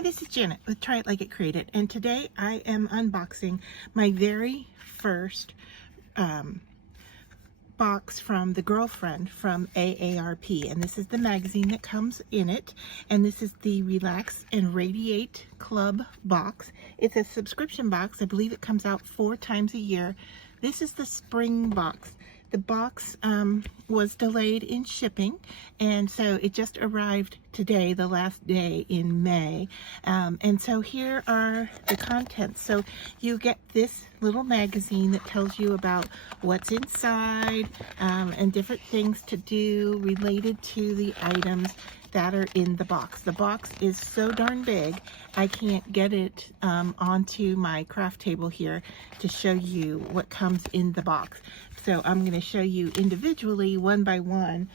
Hi, this is Janet with Try It Like It Created, and today I am unboxing my very first box from the girlfriend from AARP, and this is the magazine that comes in it, and this is the Relax and Radiate Club box. It's a subscription box. I believe it comes out 4 times a year. This is the spring box. The box was delayed in shipping, and so it just arrived today, the last day in May. And so here are the contents. So you get this little magazine that tells you about what's inside and different things to do related to the items that are in the box. The box is so darn big, I can't get it onto my craft table here to show you what comes in the box. So I'm going to show you individually, one by one,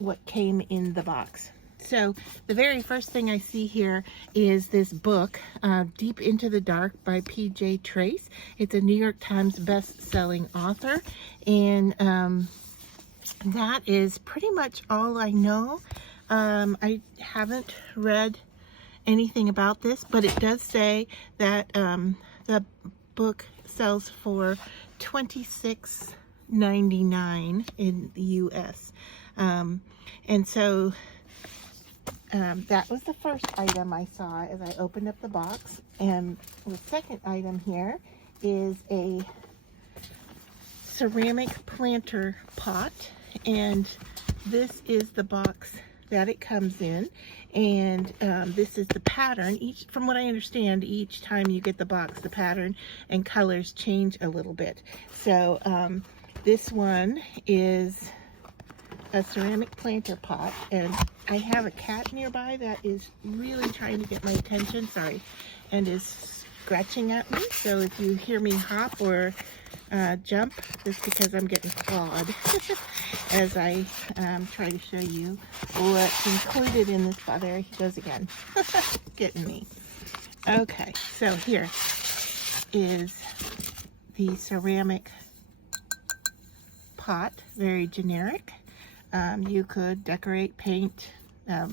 what came in the box. So the very first thing I see here is this book, Deep into the Dark by P.J. Trace. It's a New York Times best-selling author, and that is pretty much all I know. I haven't read anything about this, but it does say that the book sells for $26.99 in the US. And so that was the first item I saw as I opened up the box. And the second item here is a ceramic planter pot, and this is the box that it comes in, and this is the pattern. From what I understand, each time you get the box, the pattern and colors change a little bit. So this one is a ceramic planter pot, and I have a cat nearby that is really trying to get my attention, sorry, and is scratching at me. So if you hear me hop or jump, just because I'm getting clawed as I try to show you what's included in this. There he goes again, getting me. Okay, so here is the ceramic pot, very generic. You could decorate, paint,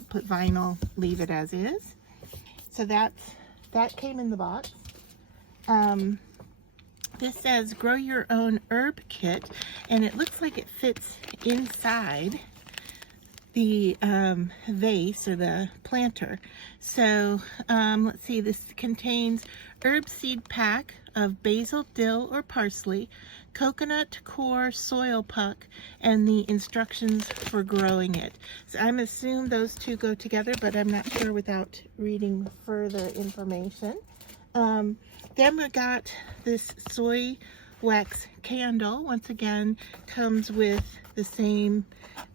put vinyl, leave it as is. So that came in the box. This says grow your own herb kit, and it looks like it fits inside the vase or the planter. So let's see, this contains herb seed pack of basil, dill, or parsley, coconut core soil puck, and the instructions for growing it. So I'm assuming those two go together, but I'm not sure without reading further information. Then we got this Soy Wax Candle. Once again, comes with the same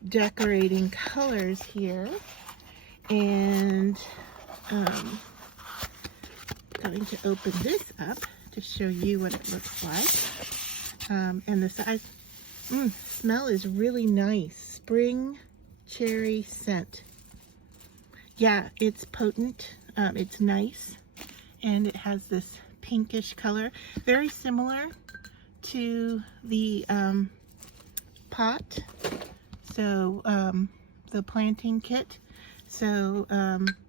decorating colors here. And going to open this up to show you what it looks like. And the size, smell is really nice. Spring cherry scent. Yeah, it's potent. It's nice. And it has this pinkish color, very similar to the pot, so the planting kit. So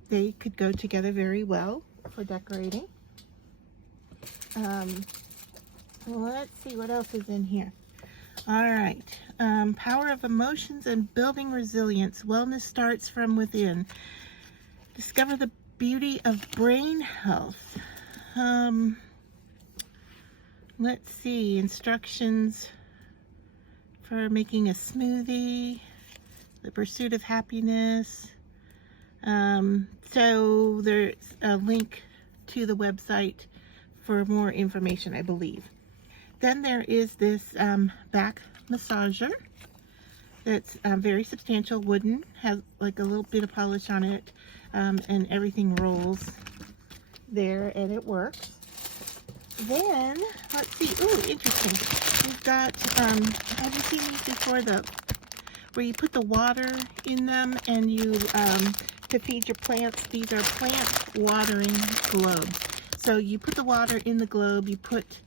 they could go together very well for decorating. Let's see what else is in here. All right, power of emotions and building resilience. Wellness starts from within. Discover the beauty of brain health. Let's see, instructions for making a smoothie, the pursuit of happiness. So there's a link to the website for more information, I believe. Then there is this back massager that's very substantial, wooden, has like a little bit of polish on it, and everything rolls there, and it works. Then let's see, ooh, interesting, we've got have you seen these before, where you put the water in them and you to feed your plants? These are plant watering globes. So you put the water in the globe, you put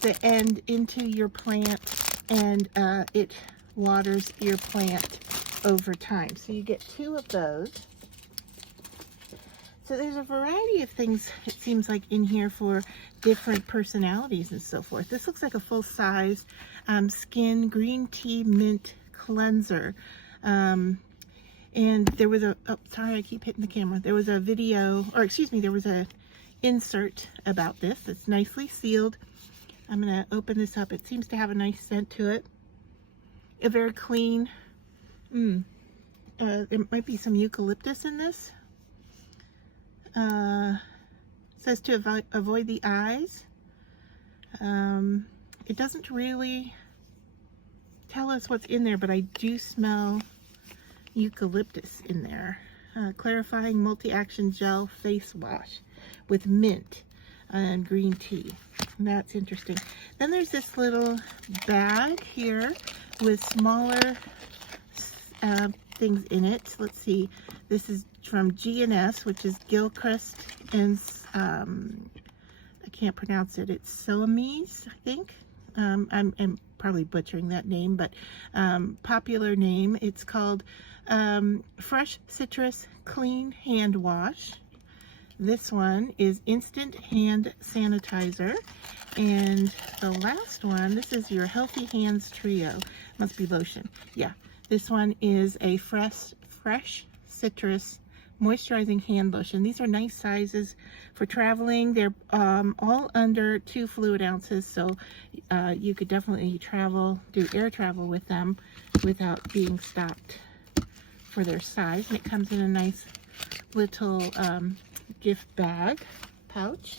the end into your plant, and it waters your plant over time. So you get 2 of those. So there's a variety of things, it seems like, in here for different personalities and so forth. This looks like a full-size skin green tea mint cleanser. And there was a, oh, sorry, I keep hitting the camera. There was a video, or excuse me, there was a insert about this. It's nicely sealed. I'm going to open this up. It seems to have a nice scent to it. A very clean. There might be some eucalyptus in this. Says to avoid the eyes. It doesn't really tell us what's in there, but I do smell eucalyptus in there. Clarifying multi-action gel face wash with mint and green tea. That's interesting. Then there's this little bag here with smaller things in it. Let's see. This is from G&S, which is Gilchrist and I can't pronounce it. It's Soames, I think. I'm probably butchering that name, but popular name. It's called Fresh Citrus Clean Hand Wash. This one is Instant Hand Sanitizer. And the last one, this is your Healthy Hands Trio. Must be lotion. Yeah, this one is a fresh citrus moisturizing hand lotion. These are nice sizes for traveling. They're all under 2 fluid ounces, so you could definitely do air travel with them without being stopped for their size. And it comes in a nice little gift bag pouch.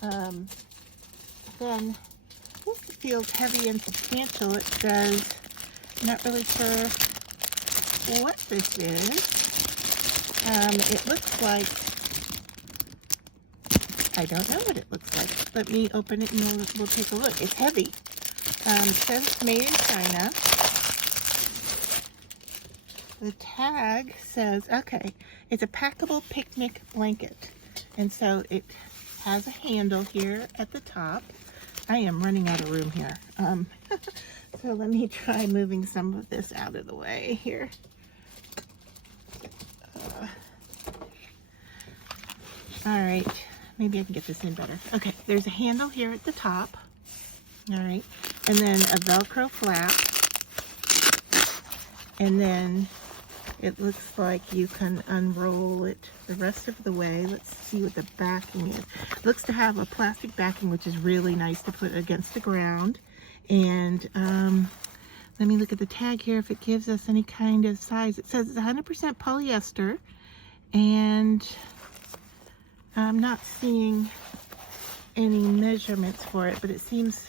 Then this feels heavy and substantial. It says, I'm not really sure what this is. It looks like, I don't know what it looks like. Let me open it and we'll take a look. It's heavy. It says it's made in China. The tag says, okay, it's a packable picnic blanket. And so it has a handle here at the top. I am running out of room here. So let me try moving some of this out of the way here. All right, maybe I can get this in better. Okay, there's a handle here at the top. All right, and then a Velcro flap. And then it looks like you can unroll it the rest of the way. Let's see what the backing is. It looks to have a plastic backing, which is really nice to put against the ground. And let me look at the tag here if it gives us any kind of size. It says it's 100% polyester, and I'm not seeing any measurements for it, but it seems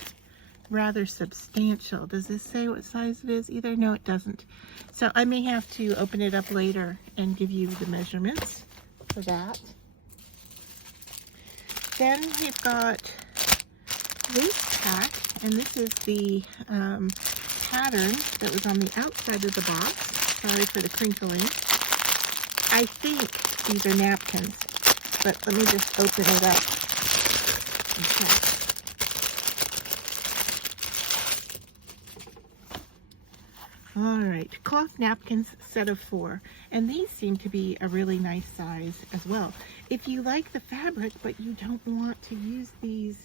rather substantial. Does this say what size it is either? No, it doesn't. So I may have to open it up later and give you the measurements for that. Then we've got this pack, and this is the pattern that was on the outside of the box. Sorry for the crinkling. I think these are napkins, but let me just open it up. Okay. All right, cloth napkins, set of 4, and these seem to be a really nice size as well. If you like the fabric but you don't want to use these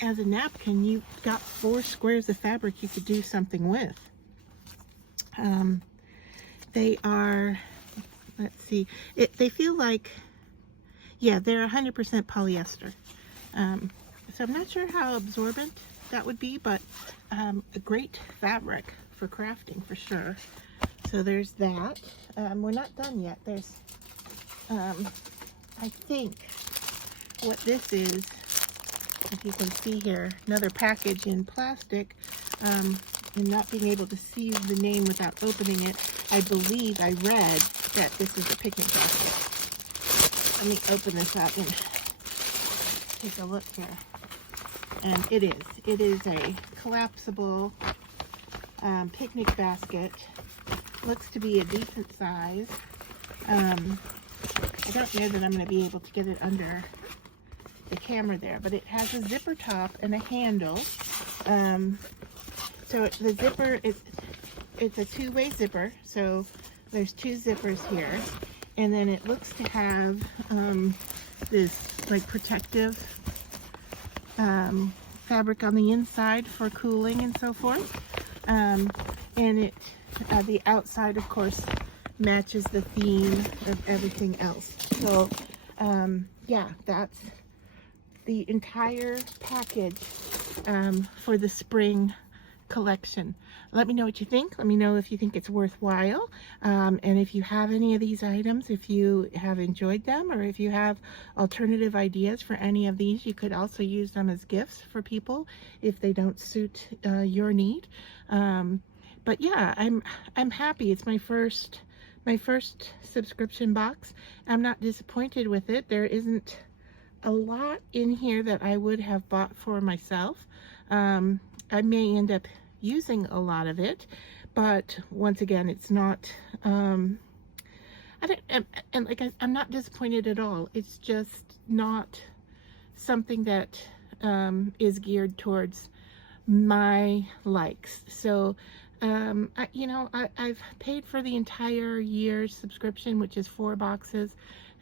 as a napkin, you've got 4 squares of fabric you could do something with. They are, let's see, they feel like, yeah, they're 100% polyester. So I'm not sure how absorbent that would be, but a great fabric for crafting for sure. So there's that. We're not done yet. There's, I think what this is, if you can see here, another package in plastic, and not being able to see the name without opening it. I believe I read that this is a picnic basket. Let me open this up and take a look here. And it is a collapsible picnic basket. Looks to be a decent size. I don't know that I'm going to be able to get it under the camera there, but it has a zipper top and a handle. So the zipper is, it's a 2-way zipper, so there's 2 zippers here. And then it looks to have this like protective fabric on the inside for cooling and so forth. And it, the outside, of course, matches the theme of everything else. So, yeah, that's the entire package for the spring collection. Let me know what you think. Let me know if you think it's worthwhile, and if you have any of these items, if you have enjoyed them, or if you have alternative ideas for any of these. You could also use them as gifts for people if they don't suit your need. But yeah, I'm happy. It's my first subscription box. I'm not disappointed with it. There isn't a lot in here that I would have bought for myself. I may end up using a lot of it, but once again, it's not, I'm not disappointed at all. It's just not something that is geared towards my likes. So, I've paid for the entire year's subscription, which is 4 boxes.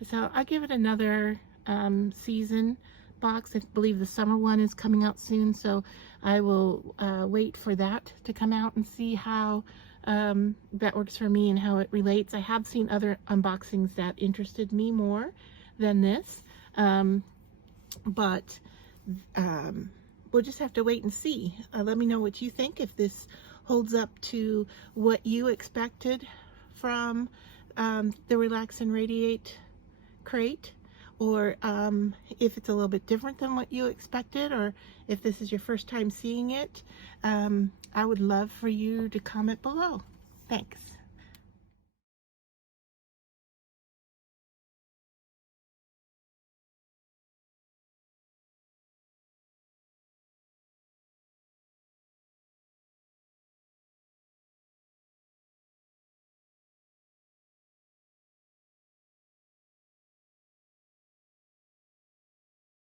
So I'll give it another season box. I believe the summer one is coming out soon, so I will wait for that to come out and see how that works for me and how it relates. I have seen other unboxings that interested me more than this, but we'll just have to wait and see. Let me know what you think, if this holds up to what you expected from the Relax and Radiate crate, or if it's a little bit different than what you expected, or if this is your first time seeing it. I would love for you to comment below. Thanks.